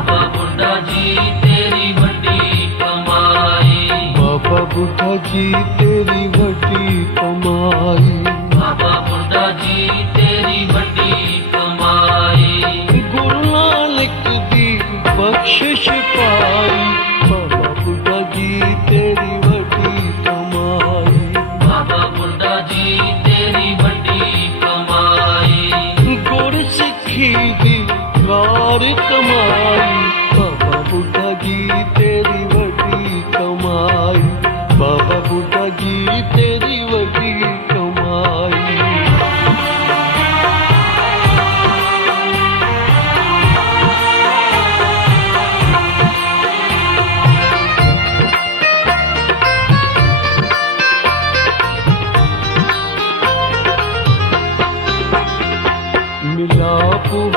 बाबा बुड्ढा जी तेरी वड्डी कमाई। बाबा बुड्ढा जी तेरी वड्डी कमाई। बाबा बुड्ढा जी तेरी वड्डी कमाई। गुरु नानक दी बख्शिश पाई। बाबा बुड्ढा जी तेरी वड्डी कमाई। बाबा बुड्ढा जी तेरी वड्डी कमाई। गुर सिक्खी दी कार कमाई।